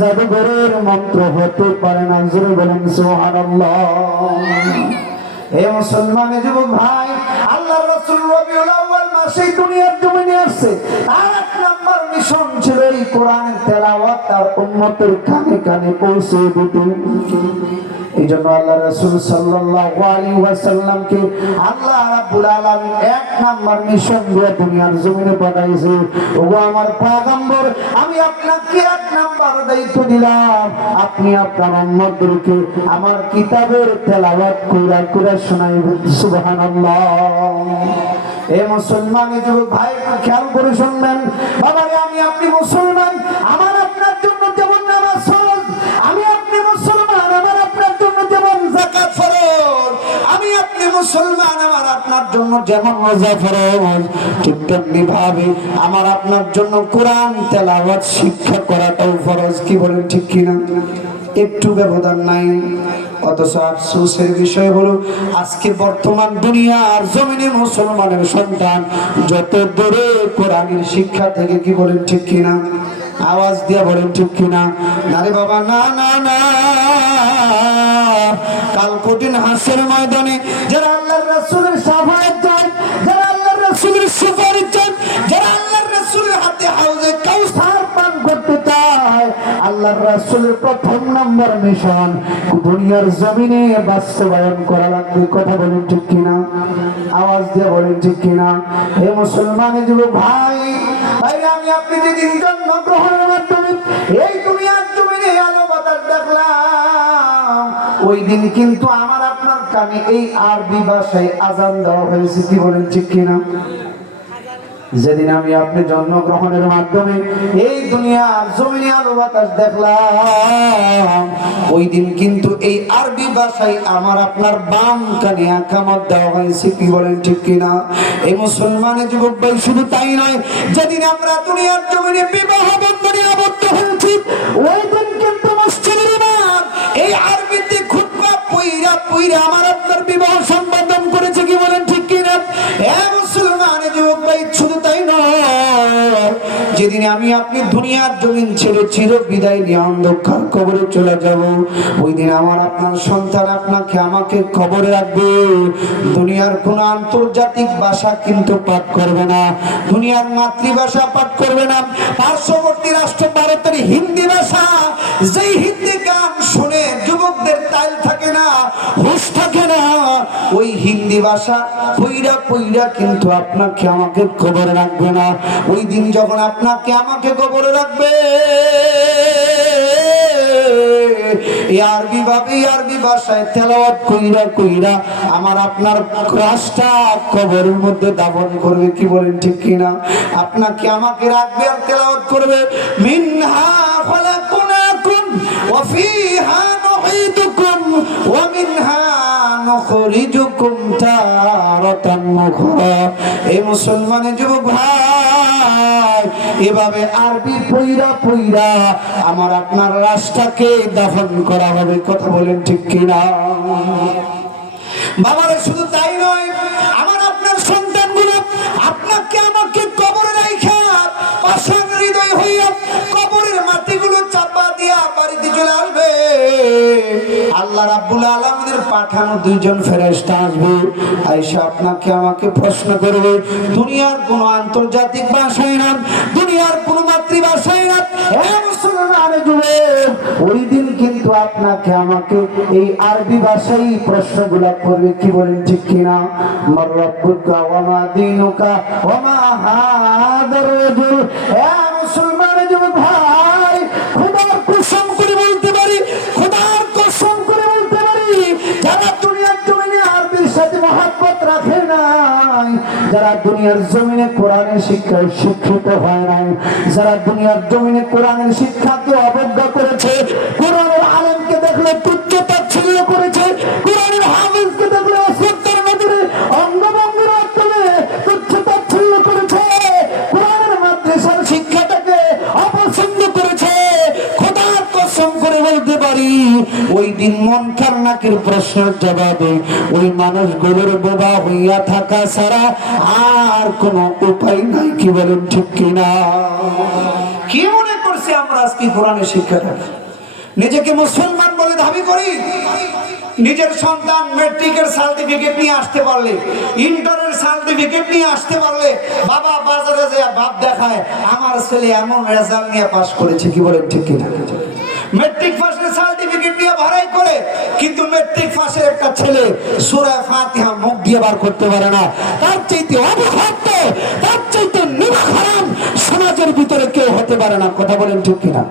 জাদুঘরের মন্ত্র হতে পারে না। জোরে বলেন সুবহানাল্লাহ। হে মুসলমানের যুবক ভাই, আল্লাহর রাসূল রবিউল আউয়াল মাসে দুনিয়ার জমিনে আসছে। তার এক নাম্বার মিশন ছিল এই কোরআনের তেলাওয়াত তার উম্মতের কানে কানে পৌঁছে দিতে। এই জন্য আল্লাহ রাসূল সাল্লাল্লাহু আলাইহি ওয়াসাল্লামকে আল্লাহ রাব্বুল আলামিন এক নাম্বার মিশন দিয়ে দুনিয়ার জমিনে পাঠাইছে। ওগো আমার পয়গম্বর, আমি আপনাকে এক নাম্বার দায়িত্ব দিলাম, আপনি আপনার উম্মতদেরকে আমার কিতাবের তেলাওয়াত কইরা শোনাইবেন। সুবহানাল্লাহ। এ মুসলমানের যুবক ভাই, খেয়াল করে শুনবেন। বাবারে, আমি আপনি মুসলমান, আমার আপনার জন্য যেমন নামাজ ফরজ, আমি আপনি মুসলমান, আমার আপনার জন্য যেমন যাকাত ফরজ, আমি আপনি মুসলমান, আমার আপনার জন্য যেমন রোজা ফরজ, ঠিক তেমনি ভাবে আমার আপনার জন্য কোরআন তেলাওয়াত শিক্ষা করাটাও ফরজ। কি বলেন, ঠিক কিনা? একটু ব্যবধান নাই। অথচ আফসোসের বিষয় হলো আজকে বর্তমান দুনিয়ার জমিনে মুসলমানের সন্তান যত দূরে কোরআনের শিক্ষা থেকে, কি বলেন, ঠিক কিনা? আওয়াজ দিয়া বলেন, ঠিক কিনা? নারে বাবা, না না না। কাল কঠিন হাসরের ময়দানে যারা আল্লাহর রাসূলের শাফাআত চায়, যারা আল্লাহর রাসূলের সুপারিশ চায়, যারা আল্লাহর রাসূলের হাতে হাউজে কাউসার পান করতে চায়, আল্লাহর রাসূলের প্রথম নম্বর মিশন দুনিয়ার জমিনে বাস্তবায়ন করা লাগবে। কথা বলেন, ঠিক কিনা? আওয়াজ দিয়ে বলেন, ঠিক কিনা? হে মুসলমানের যুবক ভাই, আমি আপনি যেদিন জন্মগ্রহণের মাধ্যমে এই দুনিয়ার জমিনে আলো বাতাস দেখলাম, ওই দিন কিন্তু আমার আপনার কানে এই আরবি ভাষায় আযান দেওয়া হয়েছে। কি বলেন, ঠিক কিনা? যেদিন আমি আপনি জন্মগ্রহণের মাধ্যমে এই দুনিয়ার জমিনে আলো বাতাস দেখলাম, ওই দিন কিন্তু এই আরবি ভাষায় আমার আপনার বাম কানে আকামত দেওয়া হয়েছে। কি বলেন, ঠিক কিনা? এই মুসলমানের যুবক ভাই, শুধু তাই নয়, যেদিন আমরা দুনিয়ার জমিনে বিবাহ বন্ধনে আবদ্ধ হয়েছি, ওই দিন কিন্তু মসজিদের ইমাম এই আরবিতে খুতবা পইরা পইরা আমার আপনার বিবাহ সম্পাদন করেছে। কি বলেন, ঠিক কিনা? মুসলমানের যুবক ভাই, শুধু তাই নয়, যেদিন আমি আপনি দুনিয়ার জমিন ছেড়ে চির বিদায় নিয়ে অন্ধকার কবরে চলে যাব, ওই দিন আমার আপনার সন্তান আপনাকে আমাকে কবরে রাখবে। দুনিয়ার কোন আন্তর্জাতিক ভাষা কিন্তু পাঠ করবে না, দুনিয়ার মাতৃভাষা পাঠ করবে না। পার্শ্ববর্তী রাষ্ট্র ভারতের হিন্দি ভাষা, যেই হিন্দি গান শুনে যুবকদের তাল থাকে না, হুঁশ থাকে না, ওই হিন্দি ভাষা পইরা পইরা কিন্তু আপনাকে আমাকে কবরে রাখবে না। ওই দিন যখন আপনাকে আমাকে কবরে রাখবে, আরবি ভাষায় তেলাওয়াত কইরা কইরা আমার আপনার রাস্তা কবরের মধ্যে দাফন করবে। কি বলেন, ঠিক কিনা? আপনাকে আমাকে রাখবে আর তেলাওয়াত করবে, মিনহা খালাকনাকুম ওয়া ফিহা নুঈদুকুম ওয়া মিনহা নুখরিজুকুম তারাতান উখরা। এই মুসলমানের যুবক ভাই, এভাবে আরবি পইরা পইরা আমার আপনার রাস্তাকে দাফন করা হবে। কথা বলেন, ঠিক কিনা? বাবারা, শুধু তাই নয়, আমার আপনার সন্তানগুলো আপনাকে আমাকে কবরে রাইখা পাষাণ হৃদয় হইয়া কবরের মাটিগুলো চাপা দিয়া বাড়িতে চলে আসবে। আল্লাহ রাব্বুল আলামিনের পাঠানো দুইজন ফেরেশতা আসবে, আয়েশা আপনাকে আমাকে প্রশ্ন করবে, দুনিয়ার কোন আন্তর্জাতিক ভাষায় না, দুনিয়ার কোন মাতৃভাষায় না। হে মুসলমানের যুবক, ওই দিন কিন্তু আপনাকে আমাকে এই আরবি ভাষায় প্রশ্নগুলো করবে। কি বলেন, ঠিক কিনা? মার রাব্বুকা ওয়া মা দীনুকা ওয়া মা হাদার রাজুল। হে মুসলমানের যুবক ভাই, খোদার কসম করে বলতে পারি, খোদার কসম করে বলতে পারি, যারা দুনিয়ার জমিনে আরবির সাথে মহব্বত রাখে নাই, যারা দুনিয়ার জমিনে কোরআনের শিক্ষায় শিক্ষিত হয় নাই, যারা দুনিয়ার জমিনে কোরআনের শিক্ষাকে অবজ্ঞা করেছে, কোরআনের আলেমকে দেখলে তুচ্ছ তাচ্ছিল্য করেছে, কোরআনের হাফেজকে দেখলে অশ্রদ্ধার নজরে অঙ্গভঙ্গির মাধ্যমে তুচ্ছ তাচ্ছিল্য করেছে, কোরআনের মাদ্রাসার শিক্ষাটাকে অপছন্দ করেছে, খোদার কসম করে বলতে পারি, ওই দিন মুনকার নাকির প্রশ্নের জবাবে ওই মানুষগুলোর বোবা হইয়া থাকা ছাড়া আর কোনো উপায় নাই। কি বলেন, ঠিক কিনা? কি মনে করছে করছি আমরা আজকে কোরআনের শিক্ষা থাকি। নিজেকে মুসলমান বলে দাবি করি, নিজের সন্তান ম্যাট্রিকের সার্টিফিকেট নিয়ে আসতে পারলে, ইন্টারের সার্টিফিকেট নিয়ে আসতে পারলে বাবা বাজারে যায় ভাব দেখায় আমার ছেলে এমন রেজাল্ট নিয়ে পাস করেছে, কি বলেন ঠিক কিনা? ম্যাট্রিক পাশের সার্টিফিকেট নিয়ে ভরাই করে, কিন্তু ম্যাট্রিক পাশের একটা ছেলে সূরা ফাতিহা মুখ দিয়ে বার করতে পারে না। তার চাইতে অবখাদ্য, তার চাইতে নিমক হারাম সমাজের ভিতরে কেউ হতে পারে না, কথা বলেন ঠিক কিনা?